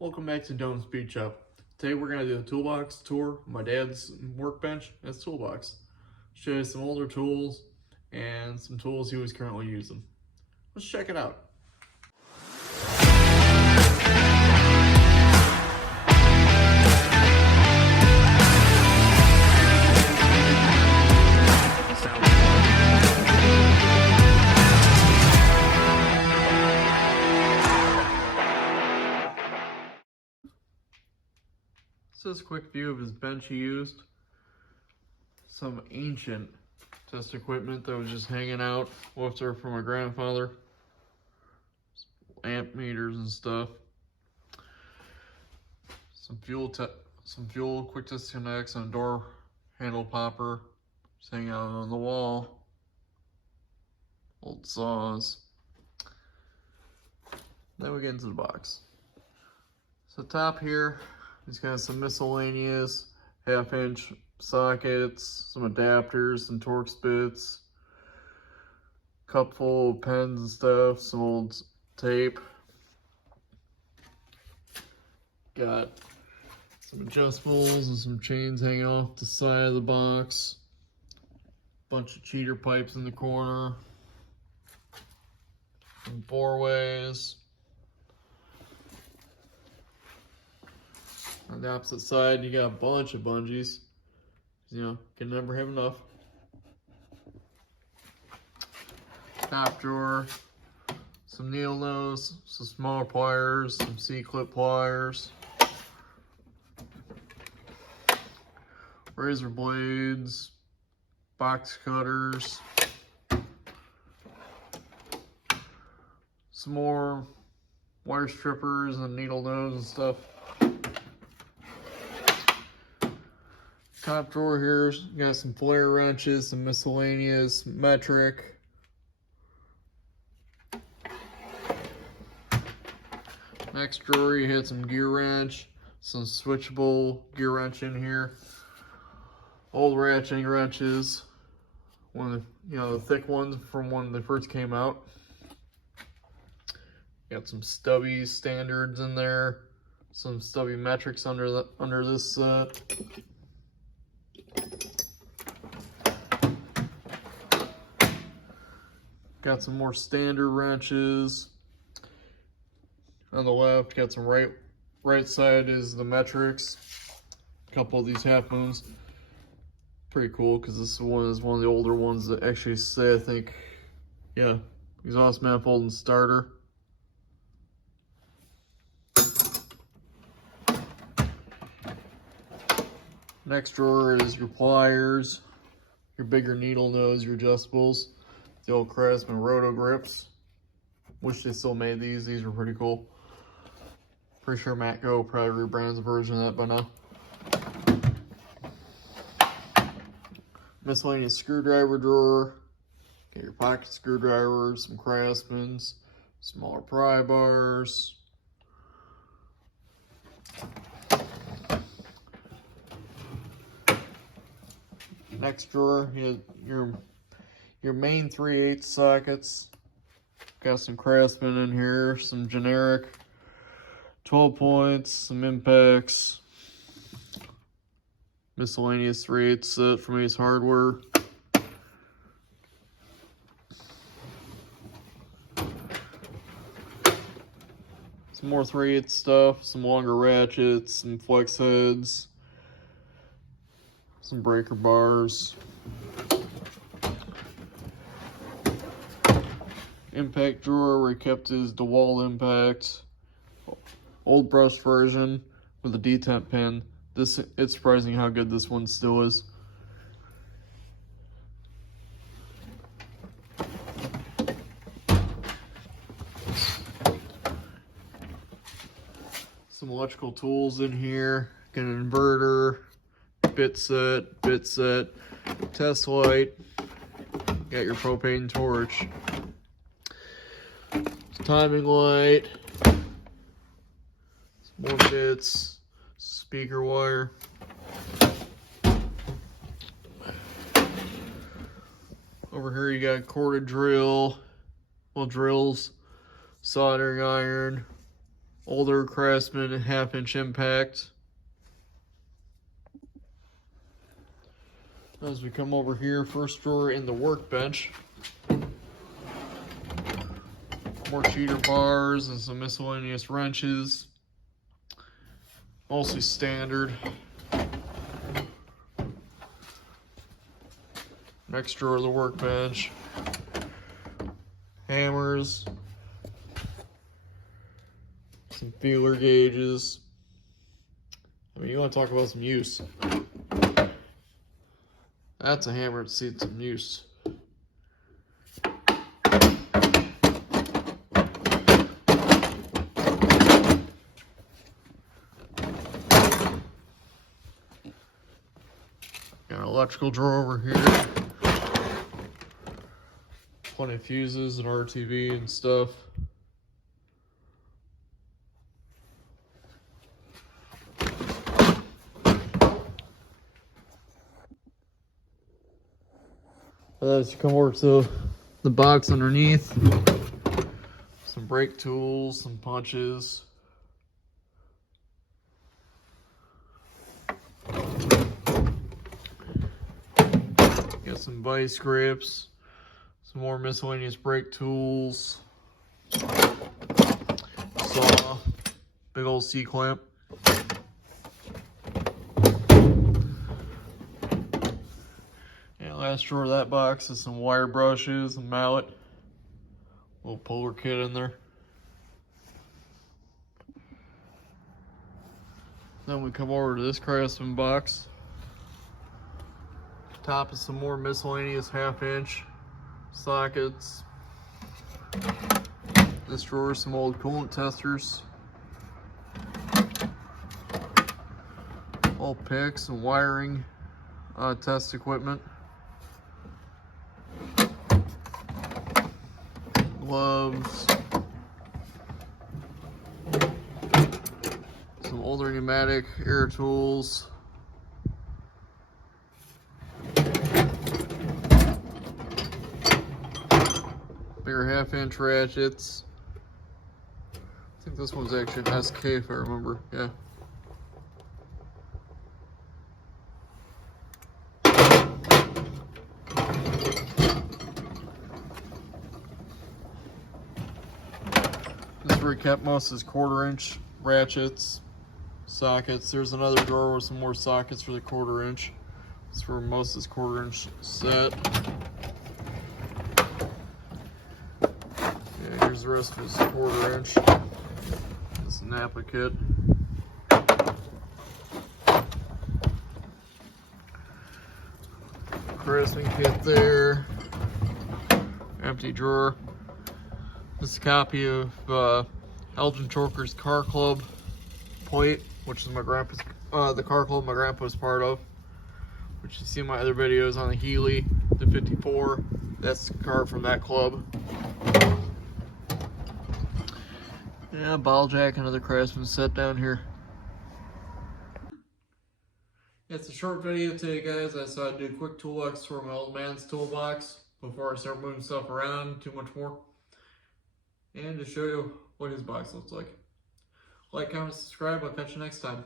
Welcome back to Dome's Speed Shop. Today we're going to do a toolbox tour of my dad's workbench at his toolbox. Show you some older tools and some tools he was currently using. Let's check it out. This is a quick view of his bench he used. Some ancient test equipment that was just hanging out left there from my grandfather. Amp meters and stuff. Some fuel quick disconnects and a door handle popper just hanging out on the wall. Old saws. Then we get into the box. So top here, he's got some miscellaneous 1/2-inch sockets, some adapters, some Torx bits, cup full of pens and stuff, some old tape. Got some adjustables and some chains hanging off the side of the box. Bunch of cheater pipes in the corner. Some four-ways. On the opposite side, you got a bunch of bungees. You know, can never have enough. Top drawer, some needle nose, some smaller pliers, some C-clip pliers, razor blades, box cutters, some more wire strippers and needle nose and stuff. Top drawer here's got some flare wrenches, some miscellaneous metric. Next drawer you had some gear wrench, some switchable gear wrench in here. Old ratcheting wrenches, one of the the thick ones from when they first came out. Got some stubby standards in there, some stubby metrics under this set. Got some more standard wrenches. On the left, got some right side is the metrics. A couple of these half moons. Pretty cool because this one is one of the older ones that actually say, I think, yeah, exhaust manifold and starter. Next drawer is your pliers, your bigger needle nose, your adjustables. The old Craftsman roto grips. Wish they still made these. These are pretty cool. Pretty sure Matco probably rebrands a version of that by now. Miscellaneous screwdriver drawer. Get your pocket screwdrivers, some Craftsmans, smaller pry bars. Next drawer, you have your main 3/8 sockets. Got some Craftsman in here, some generic 12 points, some impacts, miscellaneous 3/8 set from Ace Hardware. Some more 3/8 stuff, some longer ratchets, some flex heads, some breaker bars. Impact drawer where he kept his DeWalt impact. Old brush version with a detent pin. It's surprising how good this one still is. Some electrical tools in here. Got an inverter, bit set, test light. Got your propane torch. Timing light, more bits, speaker wire. Over here you got corded drill, well, drills, soldering iron, older Craftsman 1/2 inch impact. As we come over here, first drawer in the workbench. More cheater bars and some miscellaneous wrenches. Mostly standard. Next drawer of the workbench. Hammers. Some feeler gauges. I mean, you want to talk about some use. That's a hammer that's seen some use. Got an electrical drawer over here. Plenty of fuses and RTV and stuff. As you come over to the box underneath, some brake tools, some punches. Got some vice grips, some more miscellaneous brake tools, saw, big old C-clamp. Last drawer of that box is some wire brushes and mallet. Little puller kit in there. Then we come over to this Craftsman box. Top is some more miscellaneous 1/2 inch sockets. This drawer is some old coolant testers. Old picks and wiring test equipment. Gloves, some older pneumatic air tools, bigger 1/2 inch ratchets. I think this one's actually an SK if I remember, yeah. This is where he kept most of his 1/4 inch ratchets, sockets. There's another drawer with some more sockets for the 1/4 inch. That's for most of his 1/4 inch set. Yeah, here's the rest of his 1/4 inch. This Napa kit. Craftsman kit there. Empty drawer. This is a copy of Elgin Choker's Car Club plate, which is my grandpa's, the car club my grandpa was part of. Which you see in my other videos on the Healy, the 54. That's the car from that club. Yeah, ball jack, another Craftsman set down here. It's a short video today, guys. I thought I'd do a quick toolbox for my old man's toolbox before I start moving stuff around too much more. And to show you what his box looks like. Like, comment, subscribe. I'll catch you next time.